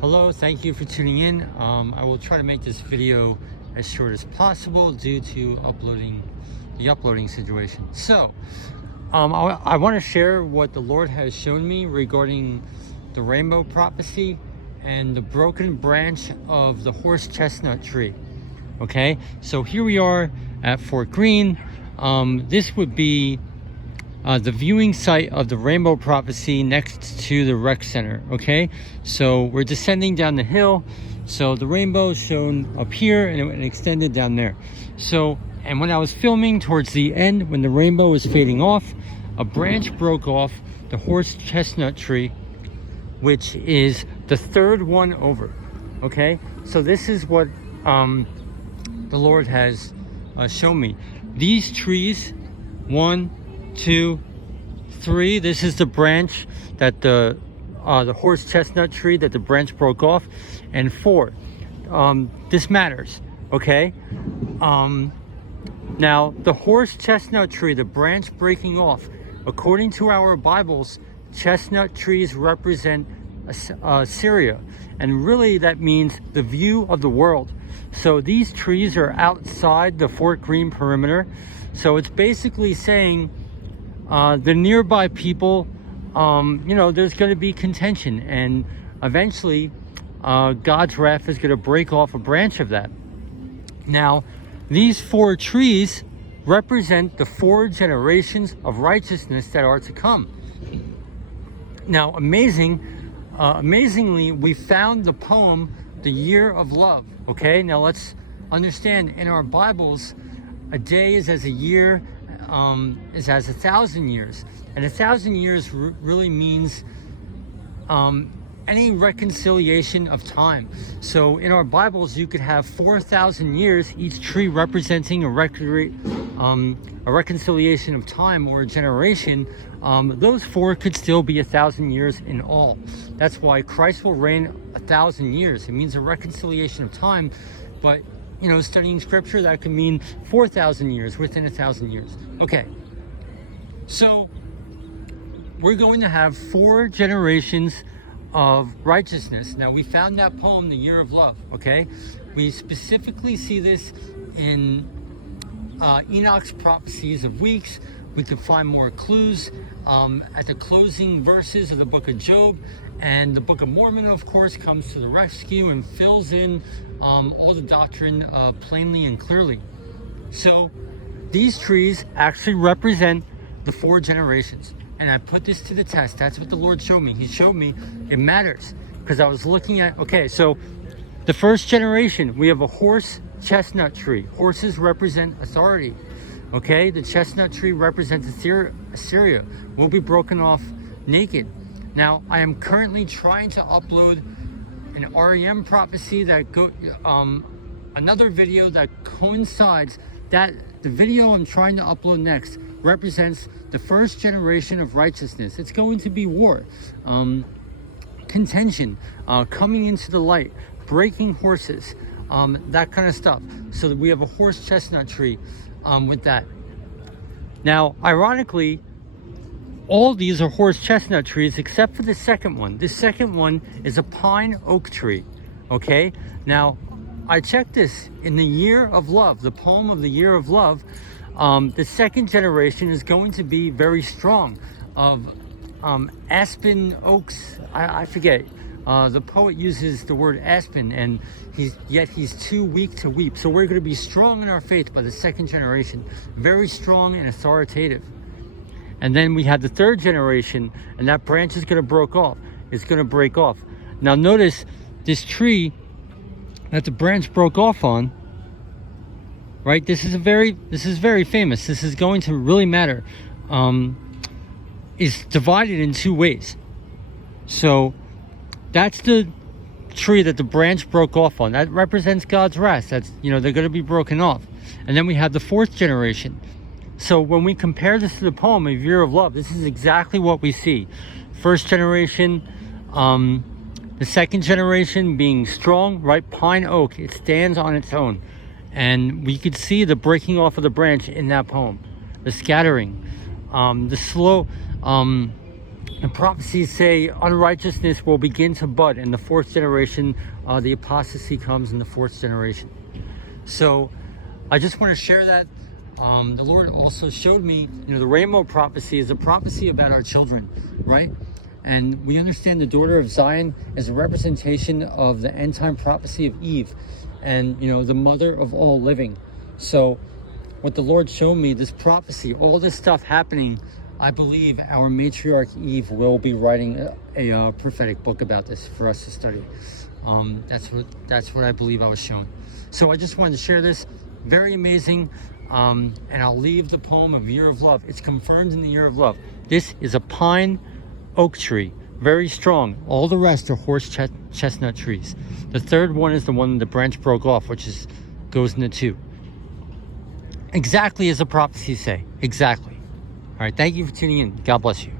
Hello, thank you for tuning in. I will try to make this video as short as possible due to the uploading situation. So, I want to share what the Lord has shown me regarding the rainbow prophecy and the broken branch of the horse chestnut tree. Okay, so here we are at Fort Greene. This would be the viewing site of the rainbow prophecy next to the rec center. Okay, so we're descending down the hill, so the rainbow is shown up here and it extended down there. So, and when I was filming towards the end, when the rainbow was fading off, a branch broke off the horse chestnut tree, which is the third one over. Okay, so this is what the Lord has shown me. These trees, 1, 2, 3. This is the branch that the horse chestnut tree that the branch broke off, and 4. This matters, okay? Now the horse chestnut tree, the branch breaking off, according to our Bibles, chestnut trees represent Syria, and really that means the view of the world. So these trees are outside the Fort Greene perimeter. So it's basically saying the nearby people, there's going to be contention, and eventually God's wrath is going to break off a branch of that. Now, these 4 trees represent the 4 generations of righteousness that are to come. Now, amazingly, we found the poem, The Year of Love. Okay, now let's understand, in our Bibles, a day is as a year, is as 1,000 years, and 1,000 years really means any reconciliation of time. So in our Bibles, you could have 4,000 years, each tree representing a reconciliation of time or a generation. Those 4 could still be 1,000 years in all. That's why Christ will reign 1,000 years. It means a reconciliation of time, but studying scripture, that could mean 4,000 years within 1,000 years. Okay, so we're going to have 4 generations of righteousness. Now, we found that poem, The Year of Love. Okay, we specifically see this in Enoch's prophecies of weeks. We could find more clues at the closing verses of the book of Job, and the Book of Mormon, of course, comes to the rescue and fills in all the doctrine plainly and clearly. So these trees actually represent the 4 generations, and I put this to the test. That's what the Lord showed me. He showed me it matters, because I was looking at, okay, so the first generation, we have a horse chestnut tree. Horses represent authority. Okay, the chestnut tree represents Assyria. Will be broken off naked. Now, I am currently trying to upload an REM prophecy that another video that coincides. That the video I'm trying to upload next represents the first generation of righteousness. It's going to be war, contention, coming into the light, breaking horses, that kind of stuff. So that we have a horse chestnut tree with that. Now, ironically, all these are horse chestnut trees except for the second one. The second one is a pine oak tree. Okay, now I checked this in the Year of Love, the poem of the Year of Love. The second generation is going to be very strong, of aspen oaks. I forget. The poet uses the word aspen, and he's too weak to weep. So we're going to be strong in our faith by the second generation, very strong and authoritative. And then we have the third generation, and that branch is going to break off. It's going to break off. Now notice this tree that the branch broke off on. Right, this is very famous. This is going to really matter. Is divided in 2 ways. So that's the tree that the branch broke off on. That represents God's wrath. That's, they're going to be broken off. And then we have the 4th generation. So when we compare this to the poem, A Year of Love, this is exactly what we see. First generation, the second generation being strong, right? Pine oak, it stands on its own. And we could see the breaking off of the branch in that poem. The scattering, the slow, The prophecies say unrighteousness will begin to bud in the fourth generation. The apostasy comes in the fourth generation. So I just want to share that. The Lord also showed me, the rainbow prophecy is a prophecy about our children, right? And we understand the daughter of Zion is a representation of the end time prophecy of Eve and, the mother of all living. So what the Lord showed me, this prophecy, all this stuff happening, I believe our matriarch Eve will be writing a prophetic book about this for us to study. That's what I believe I was shown. So I just wanted to share this. Very amazing. And I'll leave the poem of Year of Love. It's confirmed in the Year of Love. This is a pine oak tree, very strong. All the rest are horse chestnut trees. The third one is the one the branch broke off, which goes into two. Exactly as the prophecies say. Exactly. All right, thank you for tuning in. God bless you.